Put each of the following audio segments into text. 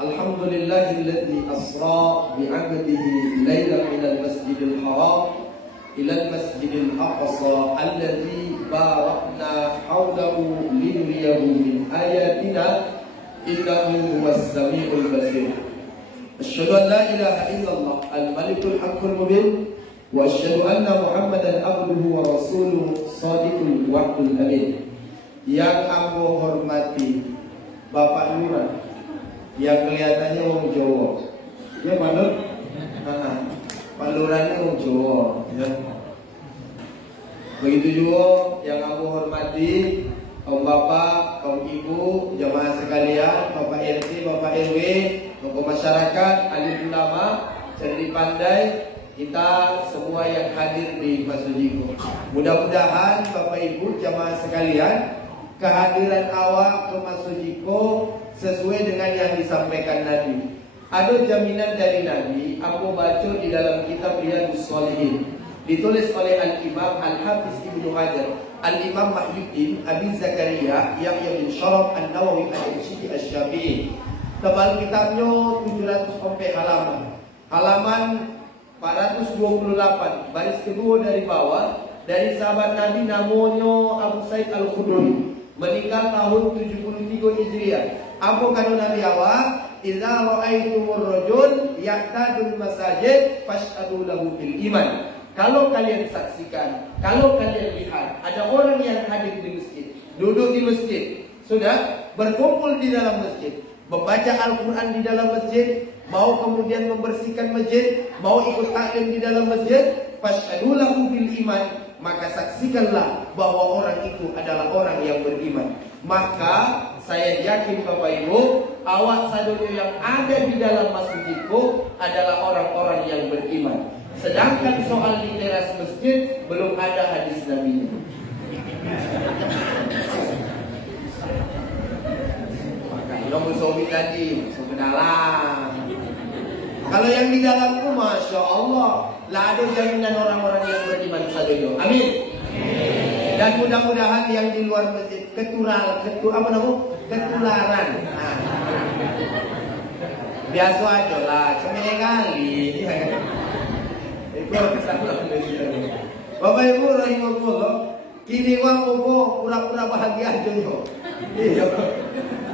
Alhamdulillahilladzi asra bi'abdihi lailan minal masjidil haram ilal masjidil aqsa alladzi barakna hawlahu linuriyahu min ayatina innahu huwas samiul basir. Asyhadu an la ilaha illallah al-malikul haqqul mubin wa asyhadu anna Muhammadan abduhu wa rasuluhu shadiqul wa'dul amin. Yang aku hormati Bapak Lurah yang kelihatannya orang Jawa, ya Pak Nur? Pak Lurahnya orang Jawa, ya. Begitu juga yang aku hormati kaum bapak, kaum ibu, jamaah sekalian, Bapak RT, Bapak RW, tokoh masyarakat, alim ulama, cerdik pandai, kita semua yang hadir di Masjid Jiko. Mudah-mudahan Bapak Ibu jamaah sekalian, kehadiran awak ke Masjid Jiko sesuai dengan yang disampaikan Nabi. Ada jaminan dari Nabi, aku baca di dalam kitab Riyadhus Shalihin, ditulis oleh Al-Imam Al-Hafiz Ibnu Hajar, Al-Imam Mahyuddin Abi Zakaria Yahya bin Syaraf An-Nawawi Al-Syiti Asy-Syafi'i. Tebal kitabnya 700 halaman. Halaman 428, baris kedua dari bawah, dari sahabat Nabi namanya Abu Sa'id Al-Khudri, meninggal tahun 73 Hijriah. Apa kata Nabi awak? Idza ra'aitumur rajul ya'tadul masajid fashhadu lahu bil iman. Kalau kalian saksikan, kalau kalian lihat ada orang yang hadir di masjid, duduk di masjid, sudah berkumpul di dalam masjid, membaca Al-Quran di dalam masjid, mau kemudian membersihkan masjid, mau ikut taklim di dalam masjid, fashhadu lahu bil iman, maka saksikanlah bahwa orang itu adalah orang yang beriman. Maka saya yakin Bapak Ibu, awak sadonya yang ada di dalam masjid itu adalah orang-orang yang beriman. Sedangkan soal di teras masjid belum ada hadis Nabi. Maka yang bersobi tadi masuk ke dalam. Kalau yang di dalam itu Masya Allah, lah ada jaminan orang-orang yang beriman sadonya. Amin. Dan mudah-mudahan yang di luar masjid ketularan. Biasa aja lah, cemene kali. Bapak Ibu rahimahullah, kini wang opo pura-pura bahagia aja yo. Iya.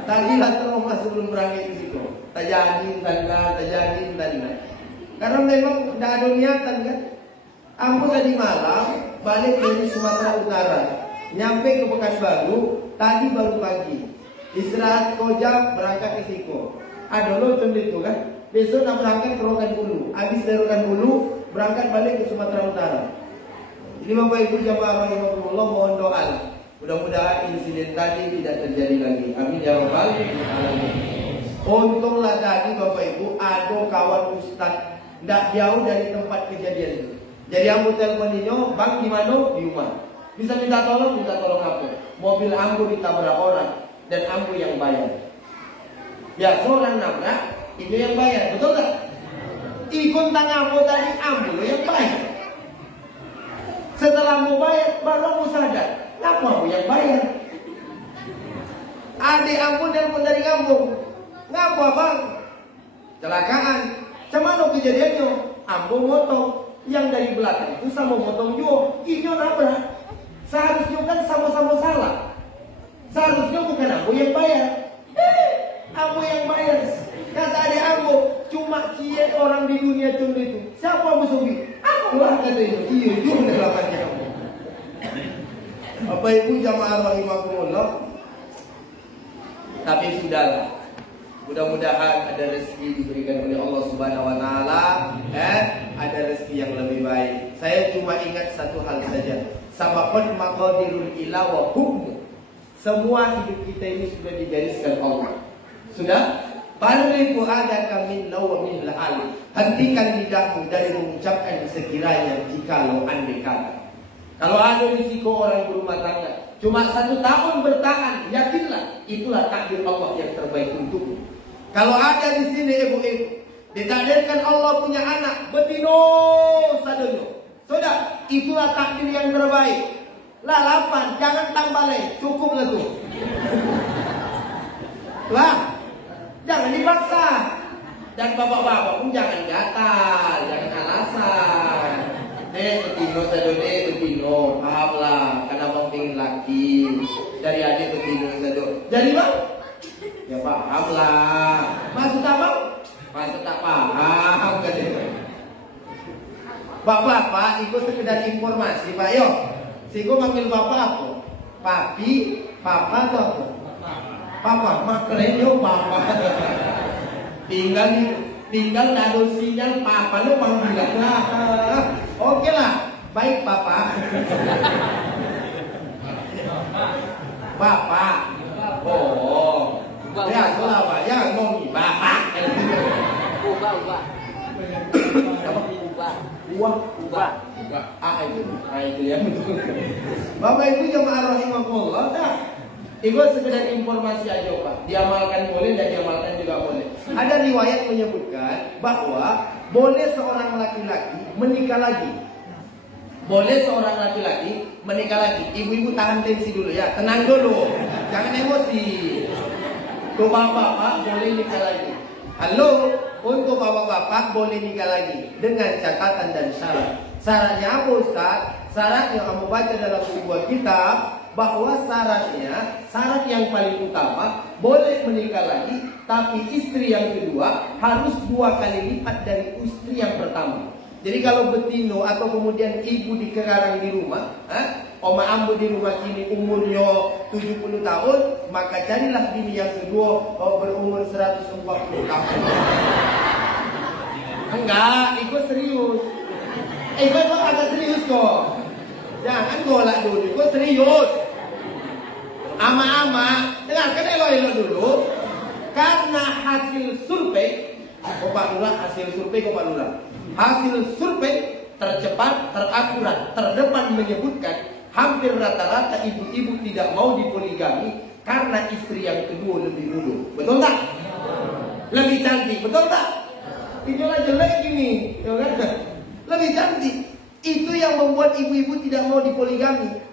Tadi lah trauma sebelum berangkat ke situ. Tajadi tanda. Karena memang tidak ada niatan kan. Aku tadi malam balik dari Sumatera Utara, nyampe ke Pekanbaru tadi baru pagi, istirahat kojam berangkat ke Siko. Ada lo itu kan, besok nak berangkat ke Rokan Hulu, habis dari Rokan Hulu berangkat balik ke Sumatera Utara. Jadi Bapak Ibu jamaah rahimahullah, mohon doa, mudah-mudahan insiden tadi tidak terjadi lagi. Amin ya rabbal alamin. Untunglah tadi Bapak Ibu ada kawan ustaz tidak jauh dari tempat kejadian itu. Jadi ambu telepon ini, bang di mana? Di rumah. Bisa minta tolong apa? Mobil ambu ditabrak orang dan ambu yang bayar. Biasa orang nabrak, itu yang bayar, betul tak? Ikut tanya ambu tadi, ambu yang bayar. Setelah ambu bayar, baru ambu sadar, kenapa ambu yang bayar? Adik ambu telepon dari kampung, ngapa bang? Celakaan. Cuman kejadiannya, ambu motong. Yang dari belakang itu sama motong juga, ini nabrak. Seharusnya kan sama-sama salah. Seharusnya bukan aku yang bayar, aku yang bayar. Kata adik aku, cuma cie orang di dunia cuma itu. Siapa musuhnya? Aku lah kata itu. Iya itu pendapatnya kamu. Bapak Ibu jamaah rahimahumullah. Tapi sudahlah. Mudah-mudahan ada rezeki diberikan oleh Allah Subhanahu wa taala, ada rezeki yang lebih baik. Saya cuma ingat satu hal saja. Sabaqat maqadirul ila wa hukmu. Semua hidup kita ini sudah digariskan Allah. Sudah? Bariku adaka min law min la'al. Hentikan lidahmu dari mengucapkan sekiranya jikalau andai kata. Kalau ada risiko orang berumah tangga, cuma 1 tahun bertahan, yakinlah itulah takdir Allah yang terbaik untukmu. Kalau ada di sini ibu-ibu ditakdirkan Allah punya anak betino sadonya, sudah itulah takdir yang terbaik. Lah 8, jangan tambah lagi, cukup lah tuh. Lah, jangan dipaksa. Dan bapak-bapak pun jangan gatal, jangan alasan. Betino sado betino, pahamlah, karena bang pengen laki. Dari adik betino sado. Jadi bang, ya pahamlah. Maksud apa? Maksud tak paham katanya. Bapak-bapak, ikut sekedar informasi, Pak. Yo, siko manggil bapak apa? Papi, papa atau apa? Papa, mak keren yo papa. Tinggal nado sinyal papa lo panggilan lah. Oke lah, baik papa. Bapak. Oh. Ya, salah Pak. Ya ngomong bapak. Ubah. Itu ya betul. Bapak Ibu jemaah rahimahullah, itu sekedar informasi aja Pak. Diamalkan boleh dan diamalkan juga boleh. Ada riwayat menyebutkan bahwa boleh seorang laki-laki menikah lagi. Boleh seorang laki-laki menikah lagi. Ibu-ibu tahan tensi dulu ya, tenang dulu, jangan emosi. Untuk bapak-bapak boleh nikah lagi. Halo, untuk bapak-bapak boleh nikah lagi dengan catatan dan syarat. Syaratnya apa Ustaz? Syaratnya kamu baca dalam sebuah kitab bahwa syarat yang paling utama boleh menikah lagi, tapi istri yang kedua harus 2 kali lipat dari istri yang pertama. Jadi kalau betino atau kemudian ibu dikerarang di rumah, oma ambu di rumah kini umurnya 70 tahun, maka carilah bini yang kedua berumur 140 tahun. Enggak, ikut serius. Ikut agak serius kok. Jangan golak dulu, ikut serius. Ama-ama, dengarkan elok-elok dulu. Karena hasil survei, hasil survei tercepat, terakurat, terdepan menyebutkan hampir rata-rata ibu-ibu tidak mau dipoligami karena istri yang kedua lebih dulu. Betul tak? Lebih cantik, betul tak? Inilah jelek gini, ya kan? Lebih cantik. Itu yang membuat ibu-ibu tidak mau dipoligami.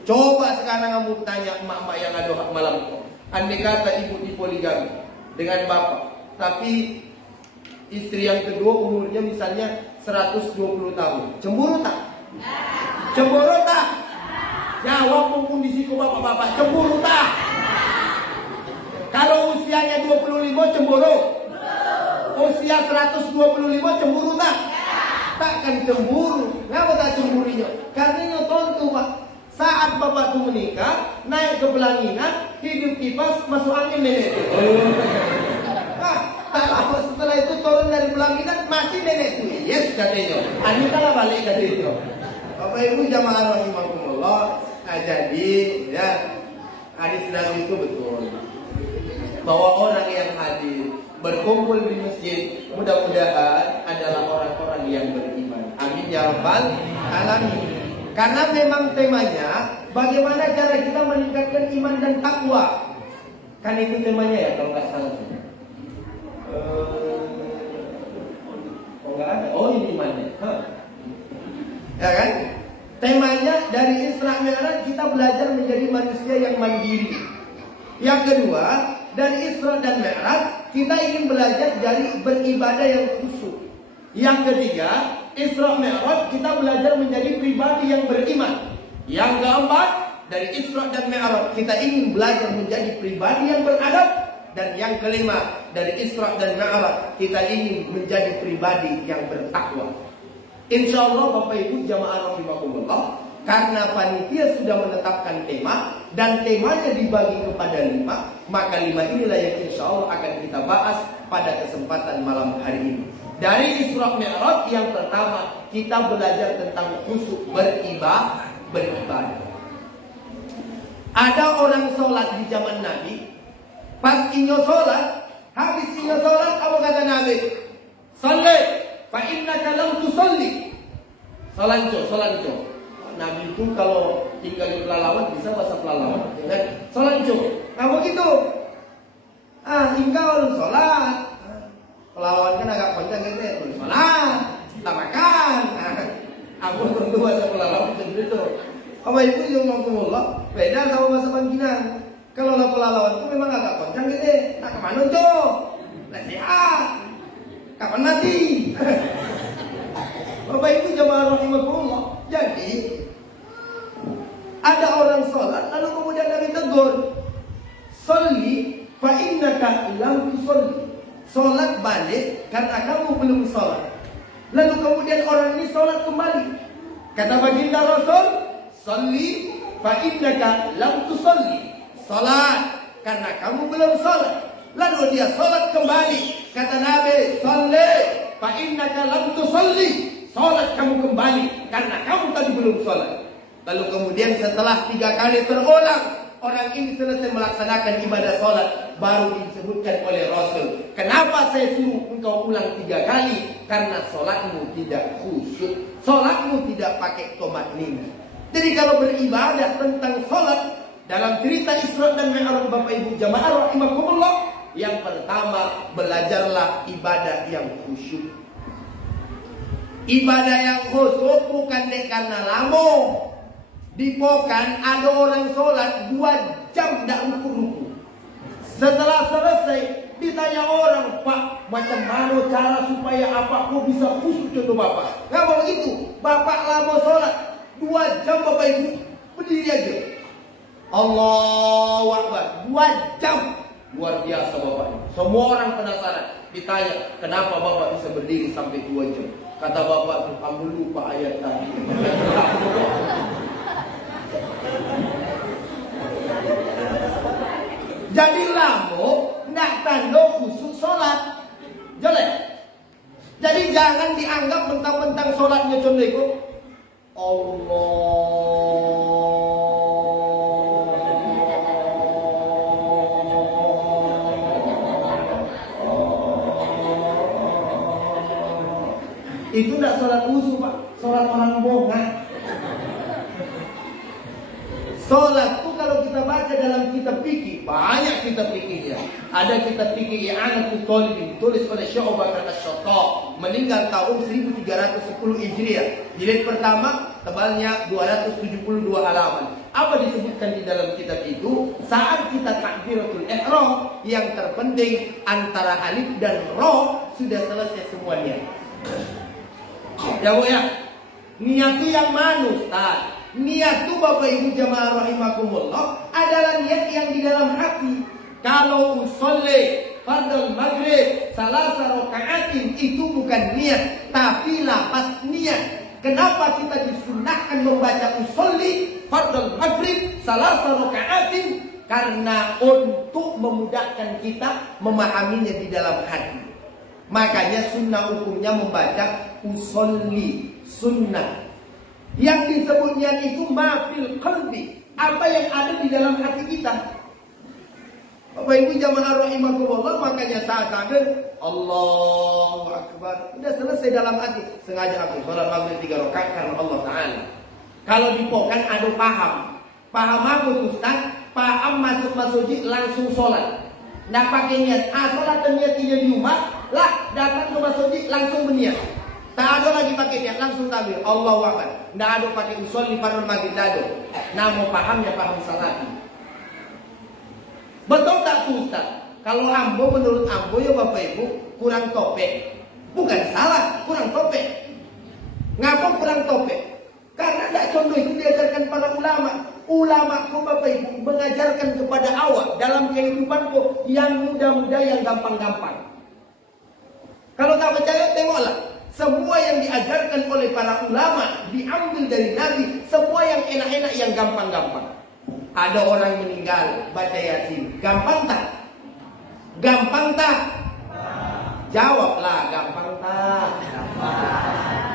Coba sekarang kamu tanya emak-emak yang ada malam itu. Andai kata ibu dipoligami dengan bapak, tapi istri yang kedua umurnya misalnya 120 tahun. Cemburu tak? Cemburu tak? Jawab mumpung di situ bapak-bapak. Cemburu tak? Kalau usianya 25 cemburu? Usia 125 cemburu tak? Takkan cemburu. Kenapa tak cemburinya? Karena nyotor tuh Pak. Saat bapak tuh menikah, naik ke pelaminan, hidup kipas, masuk angin nenek itu. Tak lama setelah itu turun dari pelaminan, mati nenek itu. Yes katanya. Ani kalah balik katanya. Bapak Ibu jamaah rahimahumullah. Jadi ya hadis Nabi itu betul. Bahwa orang yang hadir berkumpul di masjid mudah-mudahan adalah orang-orang yang beriman. Amin ya rabbal alamin. Karena memang temanya bagaimana cara kita meningkatkan iman dan takwa. Kan itu temanya ya kalau nggak salah. Oh nggak ada. Oh ini imannya. Ya kan? Temanya dari Isra Mi'raj kita belajar menjadi manusia yang mandiri. Yang kedua, dari Isra dan Mi'raj kita ingin belajar dari beribadah yang khusyuk. Yang ketiga, Isra Mi'raj kita belajar menjadi pribadi yang beriman. Yang keempat, dari Isra dan Mi'raj kita ingin belajar menjadi pribadi yang beradab. Dan yang kelima, dari Isra dan Mi'raj kita ingin menjadi pribadi yang bertakwa. Insya Allah Bapak Ibu jamaah rahimahumullah, karena panitia sudah menetapkan tema dan temanya dibagi kepada 5, maka 5 inilah yang insya Allah akan kita bahas pada kesempatan malam hari ini. Dari Isra Mi'raj yang pertama kita belajar tentang khusyuk beribadah. Ada orang sholat di zaman Nabi, pas inyo sholat, habis inyo sholat apa kata Nabi? Salli, fa innaka lam tusalli. Solanco. Nabi itu kalau tinggal di Pelalawan bisa bahasa Pelalawan, kan? Solanco. Kamu gitu? Tinggal sholat. Pelalawan kan agak panjang gitu, sholat, tak makan. Aku tentu bahasa Pelalawan seperti itu. Apa itu yang ngomong beda sama bahasa Bangkinang. Kalau Pelalawan itu memang agak panjang gitu, tak kemana tuh? Leseha. lam tusalli. Salat balik karena kamu belum salat. Lalu kemudian orang ini salat kembali. Kata baginda Rasul, "Shalli fa innaka lam tusalli." Salat karena kamu belum salat. Lalu dia salat kembali. Kata Nabi, "Shalli fa innaka lam tusalli." Salat kamu kembali karena kamu tadi belum salat. Lalu kemudian setelah 3 kali terulang, orang ini selesai melaksanakan ibadah salat, baru disebutkan oleh Rasul, "Kenapa saya suruh engkau ulang 3 kali? Karena salatmu tidak khusyuk, salatmu tidak pakai tumanina." Jadi kalau beribadah tentang salat dalam cerita Isra dan Mi'raj, Bapak Ibu jamaah rahimakumullah, yang pertama, belajarlah ibadah yang khusyuk. Ibadah yang khusyuk bukan karena lamo. Di Pokan ada orang sholat 2 jam tidak ruku-ruku. Setelah selesai ditanya orang, "Pak, macam mana cara supaya apa kok bisa khusyuk?" Contoh Bapak nggak mau gitu. Bapak lama sholat 2 jam, Bapak Ibu berdiri aja. Allahu Akbar 2 jam. Luar biasa Bapak. Semua orang penasaran. Ditanya, "Kenapa Bapak bisa berdiri sampai 2 jam?" Kata Bapak, "Kamu lupa ayat tadi." Jadi lamo nak tanda khusyuk sholat. Jelek. Jadi jangan dianggap mentang-mentang sholatnya contoh itu itu tidak sholat khusyuk, Pak. Sholat orang bonga. Sholat itu kalau kita baca dalam kitab fikih, banyak kitab fikihnya. Ada kitab fikih I'anatul Talibin, ditulis oleh Syekh Abu Bakar Asy-Syattah, meninggal tahun 1310 Hijriah. Jilid pertama, tebalnya 272 halaman. Apa disebutkan di dalam kitab itu? Saat kita takbiratul ihram, yang terpenting antara alif dan ra sudah selesai semuanya. Ya Bu ya. Niat itu yang mana Ustaz? Niat itu Bapak Ibu jamaah rahimakumullah adalah niat yang di dalam hati. Kalau usolli fardhu maghrib salasa rakaatin itu bukan niat, tapi lapas niat. Kenapa kita disunnahkan membaca usolli fardhu maghrib salasa rakaatin? Karena untuk memudahkan kita memahaminya di dalam hati. Makanya sunnah hukumnya membaca usolli, sunnah. Yang disebutnya itu mafil qalbi, apa yang ada di dalam hati kita. Bapak Ibu jamaah rahimakumullah, makanya saat takbir Allahu Akbar udah selesai dalam hati. Sengaja aku sholat maghrib 3 rakaat karena Allah Ta'ala. Kalau di Pokan ada paham aku Ustaz, paham masuk masjid langsung sholat. Nggak pakai niat, sholat dan niat di rumah, lah datang ke masjid langsung berniat. Tak ada lagi pakai niat, langsung takbir Allahu Akbar. Nggak ada pakai usolli fardhu maghrib, dado. Namun pahamnya paham salafi. Betul tak tuh Ustaz? Kalau ambo menurut ambo ya Bapak Ibu kurang topek. Bukan salah, kurang topek. Ngapa kurang topek? Karena tidak contoh itu diajarkan para ulama. Ulama ku Bapak Ibu mengajarkan kepada awak dalam kehidupanku yang muda-muda, yang gampang-gampang. Kalau tak percaya tengoklah. Semua yang diajarkan oleh para ulama diambil dari Nabi. Semua yang enak-enak, yang gampang-gampang. Ada orang meninggal baca Yasin, gampang tak? Gampang tak? Jawablah, gampang tak?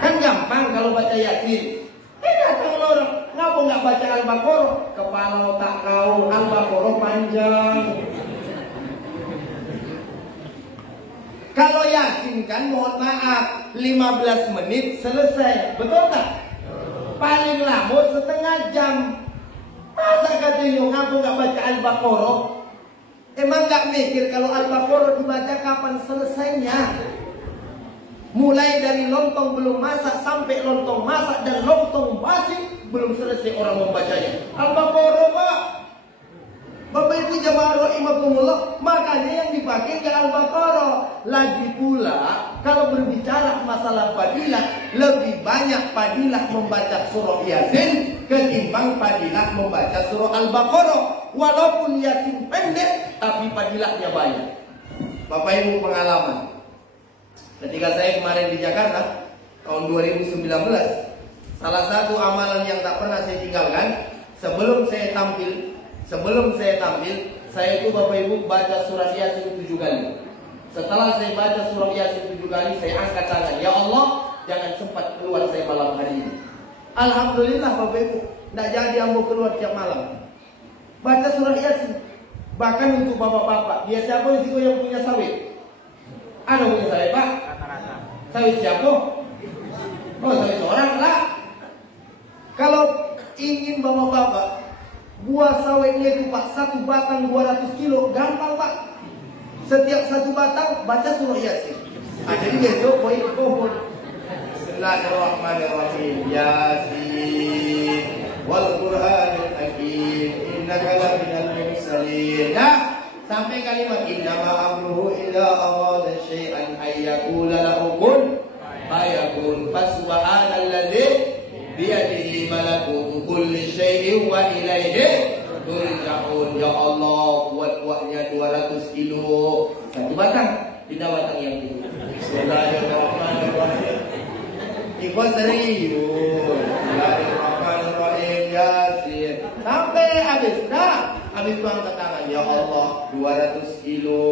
Kan gampang kalau baca Yasin. Datang orang, ngapa nggak baca Al-Baqarah? Kepala otak kau, Al-Baqarah panjang. Kalau Yasin kan mohon maaf 15 menit selesai, betul tak? Paling lama setengah jam. Masa katanya ngaku nggak baca Al-Baqarah? Emang nggak mikir kalau Al-Baqarah dibaca kapan selesainya? Mulai dari lontong belum masak sampai lontong masak dan lontong basi belum selesai orang membacanya. Al-Baqarah Pak. Bapak Ibu jamaah rahimakumullah, makanya yang dipakai ke Al-Baqarah. Lagi pula kalau berbicara masalah fadilah, lebih banyak fadilah membaca surah Yasin ketimbang fadilah membaca surah Al-Baqarah. Walaupun Yasin pendek, tapi fadilahnya banyak. Bapak Ibu pengalaman. Ketika saya kemarin di Jakarta tahun 2019, salah satu amalan yang tak pernah saya tinggalkan sebelum saya tampil, saya itu Bapak Ibu baca surah Yasin 7 kali. Setelah saya baca surah Yasin 7 kali, saya angkat tangan, ya Allah, jangan sempat keluar saya malam hari ini. Alhamdulillah Bapak Ibu, tidak jadi ambo keluar tiap malam. Baca surah Yasin. Bahkan untuk bapak-bapak, dia siapa itu yang punya sawit? Ada punya sawit Pak? Sawit siapa? Oh, sawit seorang lah. Kalau ingin bapak-bapak buah sawitnya itu Pak, satu batang 200 kilo, gampang Pak. Setiap satu batang baca surah Yasin. Jadi besok boleh pohon. Bismillahirrahmanirrahim. Yasin wal Qur'anil hakim innaka laminal mursalin. Nah, sampai kalimat innama amruhu illa arada syai'an ayyakula lahu kun fayakun. Fasubhanalladzi biyadihi malakutu kulli syai'in wa ilaihi turja'un. Ya Allah, buahnya 200 kilo, satu batang, tidak batang yang itu. Bismillahirrahmanirrahim. Ikhwan serius. Bismillahirrahmanirrahim. Yasin sampai habis. Nah, habis itu angkat tangan, ya Allah, 200 kilo.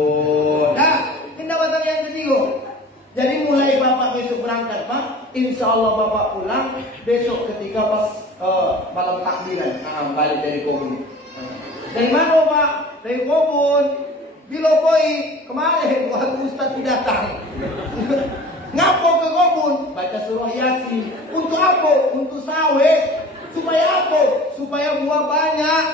Nah, tidak batang yang ketiga. Jadi mulai Bapak besok berangkat Pak, insya Allah Bapak pulang besok ketika pas malam takbiran, balik dari kebun. Dari mana Pak? Dari kebun. Bilokoi kemarin waktu Ustaz datang. Ngapo ke kebun? Baca surah Yasin. Untuk apa? Untuk sawit. Supaya apa? Supaya buah banyak.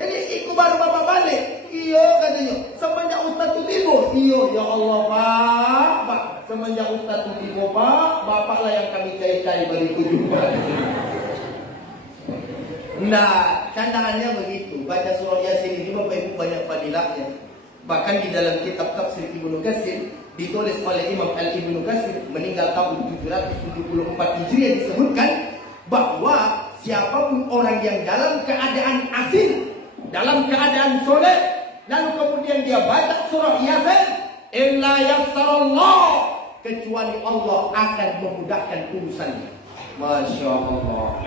Jadi ikut baru Bapak balik. Iyo katanya. Semenjak Ustaz itu tidur. Iyo, ya Allah Pak. Semenjak Ustaz itu tidur Pak, Bapak lah yang kami cari-cari bagi kehidupan. Nah, tantangannya begitu. Baca surah Yasin ini Bapak Ibu banyak fadilahnya. Bahkan di dalam kitab tafsir Ibnu Katsir ditulis oleh Imam Al-Ibnu Katsir meninggal tahun 774 Hijriah disebutkan bahwa siapapun orang yang dalam keadaan asin, dalam keadaan soleh, lalu kemudian dia baca surah Yasin, illa yassarallah, kecuali Allah akan memudahkan urusannya. Masya Allah.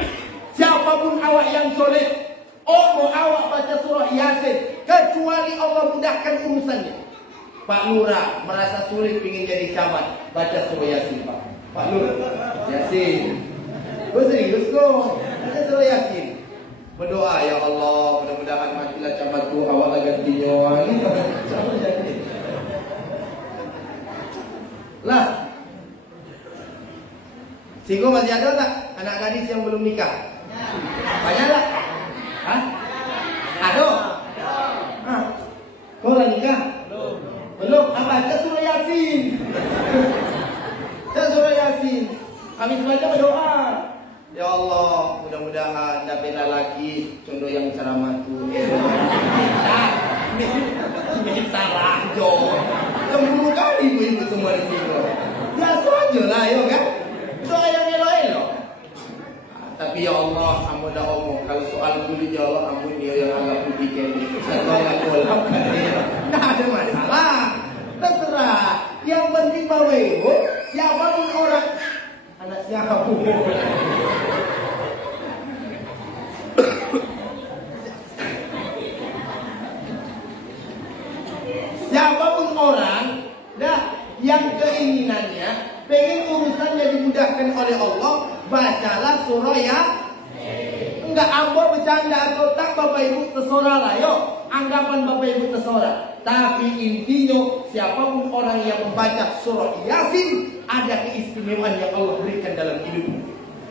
Siapapun awak yang soleh, awak baca surah Yasin, kecuali Allah mudahkan urusannya. Pak Lurah merasa sulit ingin jadi camat, baca surah Yasin Pak. Pak Lurah, Yasin. Gue serius kok, baca surah Yasin. Berdoa, ya Allah, mudah-mudahan matilah camatku, awak lah gantinya. Lah, Singgo masih ada tak anak gadis yang belum nikah? Banyak tak? Hah? Ada? Hah? Kau udah nikah? Belum? Apa? Baca surah Yasin. Baca surah Yasin. Habis baca berdoa. Ya Allah, mudah-mudahan dapat lelaki contoh yang ceramah tu. Bisa lah, Jo. 10 kali ibu semua di sini. Biasa aja lah, yo kan? Doa yang elok-elok. Tapi ya Allah, ampun dah omong. Kalau soal kulit ya Allah, ampun dia yang agak putih kan. Satu agak golap kan dia. Tidak ada masalah. Terserah. Yang penting bahwa ibu, siapapun orang, anak siapapun. Siapapun orang, dah yang keinginannya pengen urusannya dimudahkan oleh Allah, bacalah surah ya. Enggak ambo bercanda atau tak Bapak Ibu tersorah lah, yo. Anggapan Bapak Ibu tersorah. Tapi intinya siapapun orang yang membaca surah Yasin ada keistimewaan yang Allah berikan dalam hidupnya.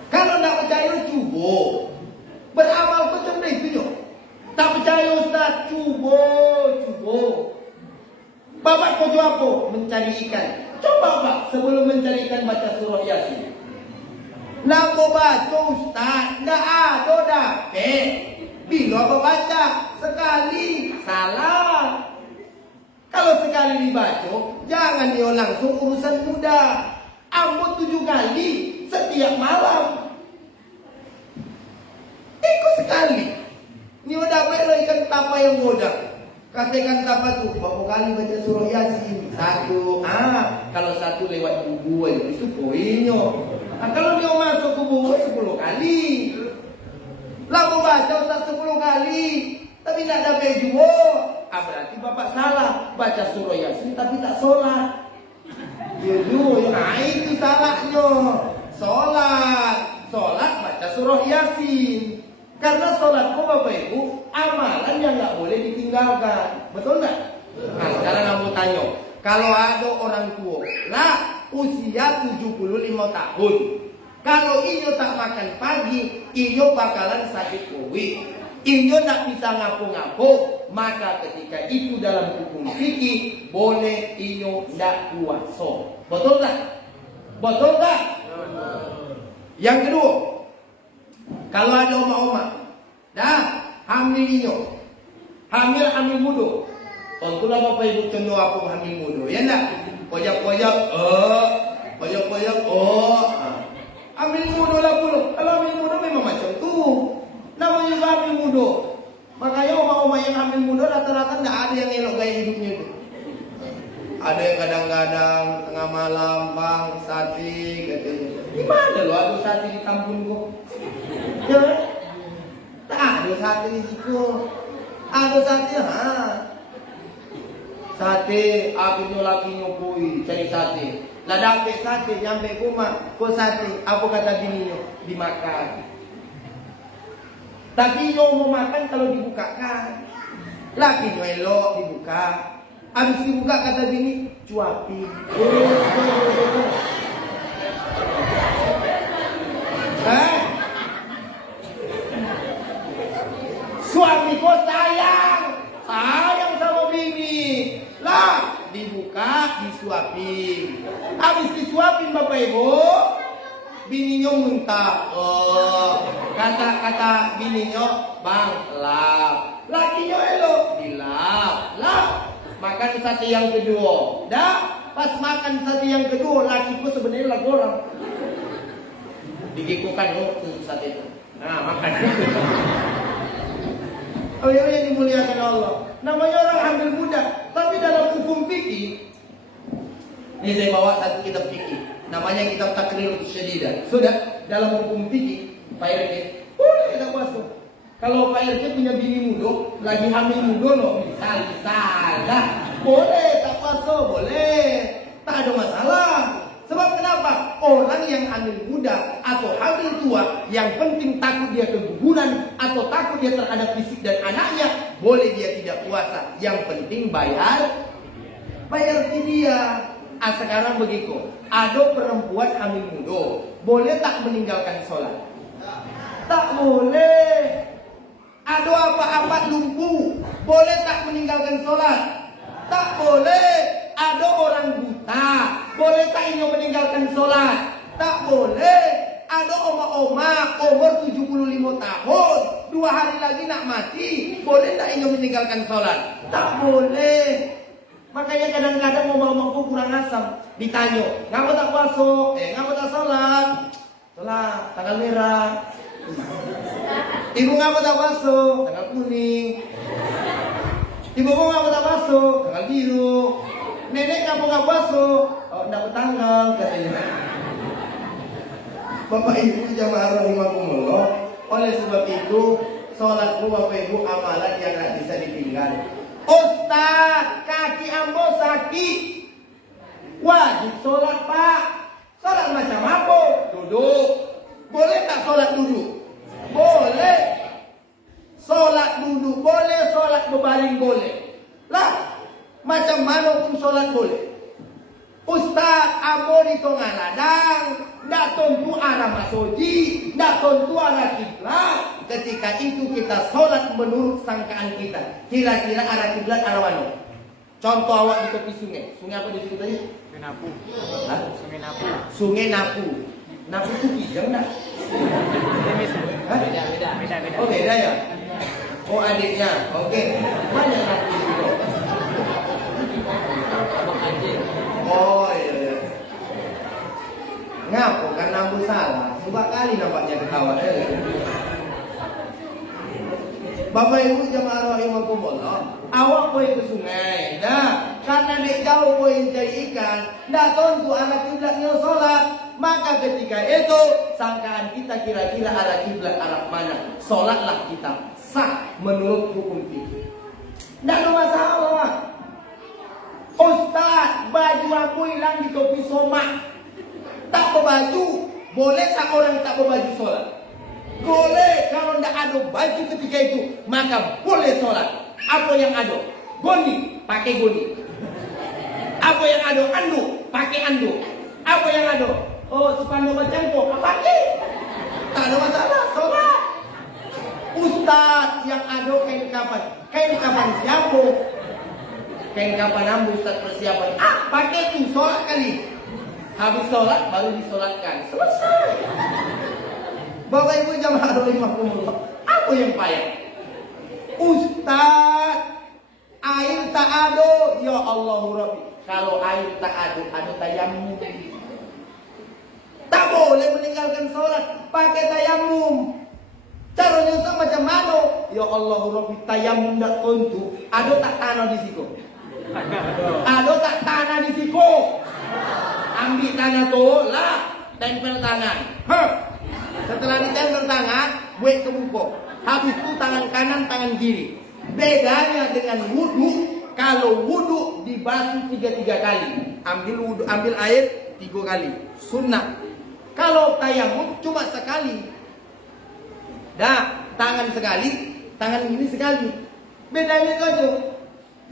Kalau tidak percaya coba beramal macam itu yo. Tak percaya Ustaz, coba. Bapak kau apa? Mencari ikan. Coba Pak, sebelum mencari ikan baca surah Yasin. Nak baca Ustaz, tidak ada dapat. Bila kau baca sekali salah. Kalau sekali dibaca, jangan dia langsung urusan mudah. Ampun 7 kali setiap malam. Ikut sekali. Ini udah dapat ikan tapa yang bodoh. Katakan tapa tu, berapa kali baca surah Yasin? 1 satu lewat tubuh itu poinnya. Nah, kalau dia masuk ke bubur 10 kali, lah mau baca Ustaz 10 kali, tapi tidak ada bejuo, berarti bapak salah. Baca surah Yasin tapi tak sholat. Nah itu salahnya. Sholat baca surah Yasin. Karena sholatku Bapak Ibu amalan yang nggak boleh ditinggalkan. Betul nggak? Nah sekarang kamu tanya, kalau ada orang tua, lah usia 75 tahun, kalau iyo tak makan pagi, iyo bakalan sakit kulit, iyo tak bisa ngapo-ngapo, maka ketika itu dalam hukum fikih boleh iyo tidak puasa. Betul tak? Betul tak? Yang kedua, kalau ada oma-oma, dah hamil iyo, hamil muda, tentulah Bapak Ibu contoh apa hamil muda, ya enggak? Pojok-pojok, hamil muda lah puluh. Kalau hamil muda memang macam tu, namanya juga hamil muda. Makanya oma-oma yang hamil muda rata-rata tidak ada yang elok gaya hidupnya itu. Ada yang kadang-kadang tengah malam bang sate katanya. Gimana lo ada sate di kampung kok? Ya, tak ada sate di situ. Ada sate, sate akhirnya lagi nyopui cari sate. Lah dapet sate nyampe rumah, kok sate? Apa kata bininya? Dimakan. Tapi yo mau makan kalau dibukakan. Laki elok dibuka. Habis dibuka kata bini, cuapi. Suami kok sayang sama bini. Lah dibuka, disuapin. Habis disuapin Bapak Ibu, bininya muntah. Kata bininya, bang lap. Lakinya elok, dilap. Lap. Makan sate yang kedua. Dah, pas makan sate yang kedua, lakiku sebenarnya lagu orang. Digikukan sate itu. Nah, makan. Oh ya, yang dimuliakan Allah. Namanya orang hamil muda, tapi dalam hukum fikih, ini saya bawa satu kitab fikih, namanya kitab Taqrirus Syadidah. Sudah dalam hukum fikih, Pak RT boleh kita puasa. Kalau Pak RT punya bini muda, lagi hamil muda loh, misal dah, boleh tak puasa, boleh, tak ada masalah. Sebab kenapa? Orang yang hamil muda atau hamil tua, yang penting takut dia keguguran atau takut dia terhadap fisik dan anaknya, boleh dia tidak puasa. Yang penting bayar fidyah. Sekarang begitu, ada perempuan hamil muda, boleh tak meninggalkan sholat? Tak boleh. Ada apa-apa lumpuh, boleh tak meninggalkan sholat? Tak boleh. Ada orang buta, boleh tak ini meninggalkan sholat? Tak boleh. Ada oma-oma umur 75 tahun, 2 hari lagi nak mati, boleh tak ini meninggalkan sholat? Tak boleh. Makanya kadang-kadang oma-oma kurang asam, ditanya, ngapa tak puasa? Ngapa tak sholat? Sholat, tanggal merah. Ibu ngapa tak puasa? Tanggal kuning. Ibu ngapa tak puasa? Tanggal biru. Nenek kamu nggak puasa? Oh, nggak bertanggal katanya. Bapak Ibu jamaah rahimakumullah. Oleh sebab itu, sholatku Bapak Ibu amalan yang nggak bisa ditinggal. Ustaz, kaki ambo sakit, wajib sholat Pak. Sholat macam apa? Duduk. Boleh tak sholat duduk? Boleh. Sholat duduk boleh, sholat berbaring boleh. Lah, macam mana pun sholat boleh. Ustaz, ambo di tengah ladang, ndak tentu arah masoji, ndak tentu arah kiblat. Ketika itu kita sholat menurut sangkaan kita. Kira-kira arah kiblat arah mana? Contoh awak di tepi sungai. Sungai apa di situ tadi? Sungai Napu. Hah? Sungai Napu. Sungai Napu. Napu itu kijang enggak? Hah? Beda. Oh beda ya? Oh adiknya. Oke. Banyak Napu itu. Oh iya. Ngapo kan Napu salah. Coba kali nampaknya ketawa. Bapak Ibu jamaah rahimakumullah, awak pergi ke sungai, dah karena dek jauh pergi cari ikan, sholatkan, ndak tentu arah kiblatnya sholat. Maka ketika itu sangkaan kita kira-kira arah kiblat arah mana, sholatlah kita sah menurut hukum fikih. Ndak ada masalah. Ustaz, baju aku hilang di topi somak, tak berbaju, boleh tak orang tak berbaju sholat? Boleh. Kalau tidak ada baju ketika itu, maka boleh sholat. Apa yang ada? Goni, pakai goni. Apa yang ada? Andu, pakai andu. Apa yang ada? Oh, sepanduk macam itu, pakai. Tak ada masalah, sholat. Ustaz, yang ada kain kapan? Kain kapan siapa? Kain kapan ambu Ustaz persiapan? Pakai itu, sholat kali. Habis sholat, baru disolatkan. Selesai. Bapak Ibu jamaah rahimakumullah, apa yang payah? Ustaz, air tak ada. Ya Allah Rabbi. Kalau air tak ada tayamum. Tak boleh meninggalkan sholat pakai tayamum. Caranya sama macam mana? Ya Allah Rabbi, tayamum tak tentu. Ada tak tanah di situ? Ada tak tanah di situ? Ambil tanah tu lah, tempel tangan. Setelah ditempel tangan, buat ke muka. Habis itu tangan kanan, tangan kiri. Bedanya dengan wudu, kalau wudu dibasuh 3 kali. Ambil air 3 kali. Sunnah. Kalau tayamum cuma sekali. Dah, tangan sekali, tangan ini sekali. Bedanya itu.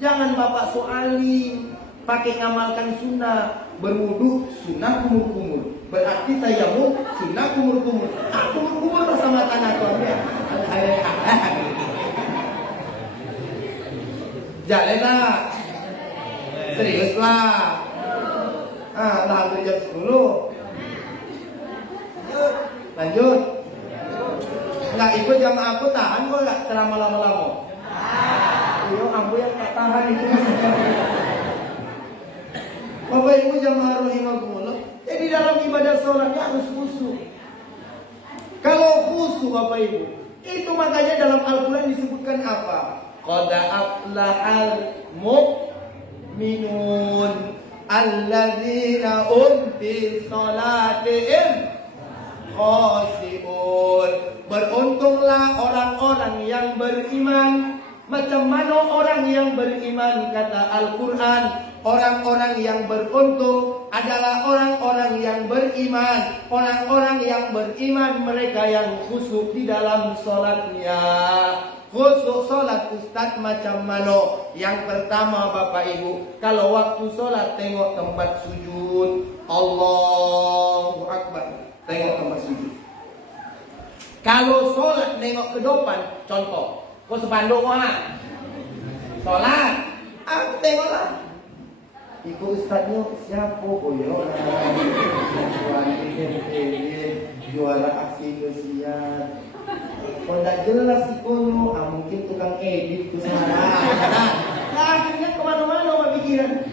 Jangan Bapak soali pakai ngamalkan sunnah. Berwudu sunnah kumur-kumur, berarti tayamum sunnah kumur-kumur. Kumur-kumur bersama tanah tuannya. Jalanlah, seriuslah. Lah hampir jam 10. Lanjut. Nggak ikut jamaah aku tahan kok nggak ceramah lama-lama. Yo, ambu yang tak tahan itu. Bapak Ibu jamaah rahimakumullah, jadi dalam ibadah sholatnya harus khusyuk. Kalau khusyuk Bapak Ibu, itu makanya dalam Al-Quran disebutkan apa? Qad aflahal mu'minun alladzina hum fi sholatihim khashi'un. Beruntunglah orang-orang yang beriman. Macam mana orang yang beriman? Kata Al-Quran, orang-orang yang beruntung adalah orang-orang yang beriman. Orang-orang yang beriman, mereka yang khusyuk di dalam sholatnya. Khusyuk sholat Ustaz macam mana? Yang pertama Bapak Ibu, kalau waktu sholat tengok tempat sujud. Allahu Akbar. Tengok tempat sujud. Kalau sholat nengok ke depan, contoh, kau sepanduk mah sholat, aku tengoklah. Iku Ustaznya siapa? Oh ya, juara aksi kesian. Kau tak jelas ikono, mungkin tukang edit tu sana. Nah, akhirnya kemana-mana pikiran.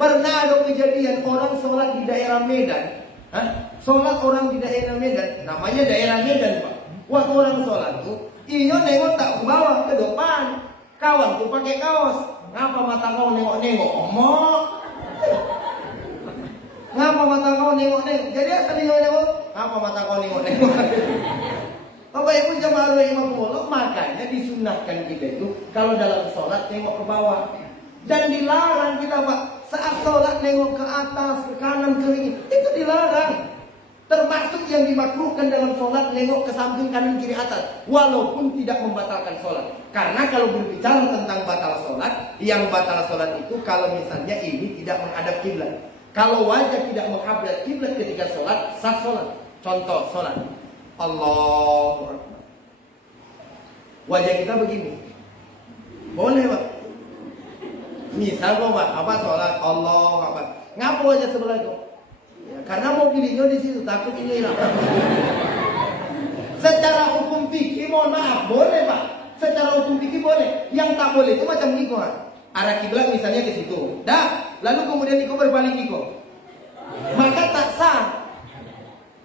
Pernah ada kejadian orang sholat di daerah Medan. Sholat orang di daerah Medan, namanya daerah Medan Pak. Waktu orang sholat tuh, iyo nengok tak ke bawah, ke depan. Kawan tuh pakai kaos. Ngapa mata kau nengok-nengok? Omong. Ngapa mata kau nengok-nengok? Jadi asal nengok-nengok. Ngapa mata kau nengok-nengok? Bapak Ibu jamaah rahimakumullah, makanya disunahkan kita itu kalau dalam sholat nengok ke bawah. Dan dilarang kita Pak, saat sholat nengok ke atas, ke kanan, ke kiri. Itu dilarang. Termasuk yang dimakruhkan dalam sholat nengok ke samping kanan kiri atas, walaupun tidak membatalkan sholat. Karena kalau berbicara tentang batal sholat, yang batal sholat itu kalau misalnya ini tidak menghadap kiblat. Kalau wajah tidak menghadap kiblat ketika sholat, sah sholat. Contoh sholat, Allahu Akbar. Wajah kita begini, boleh Pak. Misal Pak, apa sholat Allahu Akbar. Ngapa wajah sebelah itu? Ya, karena mau pilihnya di situ, takut ini hilang. Secara hukum fikih mohon maaf, boleh Pak. Secara hukum fikih boleh. Yang tak boleh itu macam Niko. Arah kiblat misalnya ke situ. Dah, lalu kemudian Niko berbalik Niko. Maka tak sah.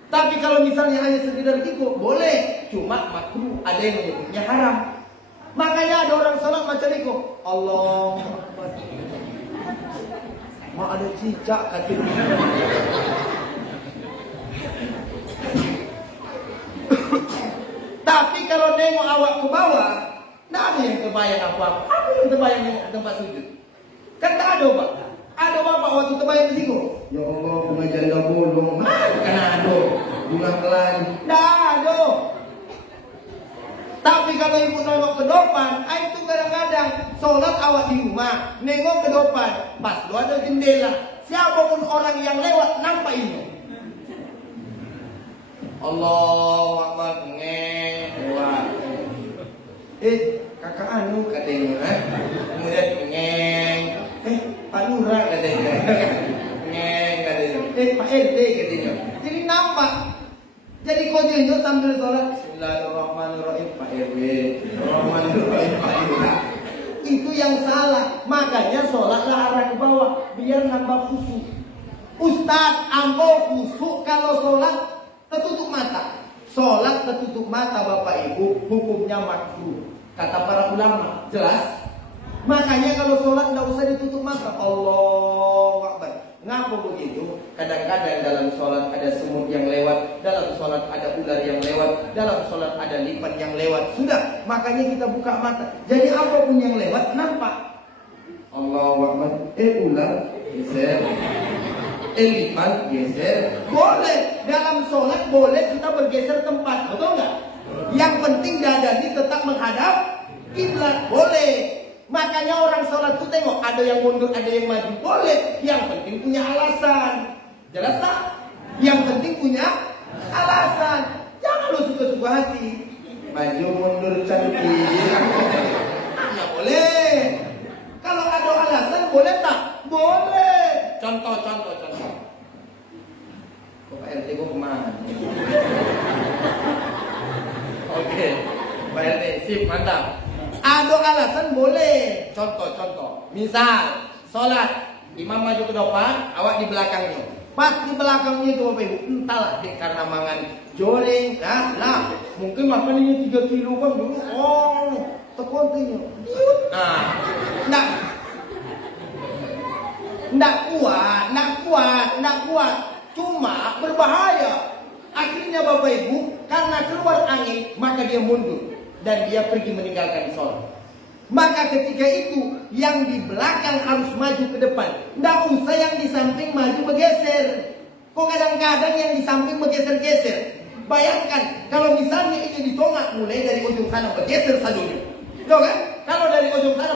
Tapi kalau misalnya hanya sekedar Niko, boleh. Cuma makruh, ada yang menyebutnya haram. Makanya ada orang sholat macam Niko. Allah. mau ada cicak katanya. Tapi kalau nengok awak ke bawah, tidak ada yang terbayang apa-apa. Apa yang terbayang nengok ke tempat sujud? Kan tak ada, Pak. Ada bapak waktu terbayang di situ. Ya Allah, bunga janda bolong. Kan ada. Bunga keladi. Tidak ada. Tapi kalau ibu nengok ke depan, itu kadang-kadang sholat awak di rumah, nengok ke depan, pas lu ada jendela. Siapapun orang yang lewat nampak ini. Allahu Akbar, lewat. Kakak anu katanya, kemudian Pak Lurah katanya, katanya, Pak RT katanya. Jadi nampak. Jadi kau jenggot sambil sholat, Bismillahirrahmanirrahim, Pak RW, Bismillahirrahmanirrahim, Pak Lurah. Itu yang salah. Makanya sholatlah arah ke bawah, biar nambah khusyuk. Ustaz, ambo khusyuk kalau sholat tertutup mata. Sholat tertutup mata Bapak Ibu, hukumnya makruh. Kata para ulama, jelas. Makanya kalau sholat tidak usah ditutup mata. Allahu Akbar. Ngapa begitu? Kadang-kadang dalam sholat ada semut yang lewat, dalam sholat ada ular yang lewat, dalam sholat ada lipat yang lewat. Sudah, makanya kita buka mata. Jadi apapun yang lewat nampak. Allahu Akbar. Ular geser, lipat geser. Boleh dalam sholat, boleh kita bergeser tempat, betul nggak? Yang penting dada ini tetap menghadap kiblat, boleh. Makanya orang sholat itu tengok, ada yang mundur, ada yang maju, boleh. Yang penting punya alasan. Jelas tak? Yang penting punya alasan. Jangan lu suka-suka hati. Maju mundur cantik. Ya boleh. Kalau ada alasan boleh tak? Boleh. Contoh. Kok RT kok kemana? Oke. Pak RT, sip, mantap. Ada alasan boleh. Contoh. Misal sholat, imam maju ke depan, awak di belakangnya. Pas di belakangnya itu Bapak Ibu, entahlah dek karena mangan joreng, nah mungkin makannya 3 kilo bang dulu. Oh, tekontinya. Nggak kuat. Cuma berbahaya. Akhirnya Bapak Ibu, karena keluar angin, maka dia mundur. Dan dia pergi meninggalkan sholat. Maka ketika itu yang di belakang harus maju ke depan. Tidak usah yang di samping maju bergeser. Kok kadang-kadang yang di samping bergeser-geser. Bayangkan kalau misalnya ini ditongak mulai dari ujung sana bergeser saja. Loh kan? Kalau dari ujung sana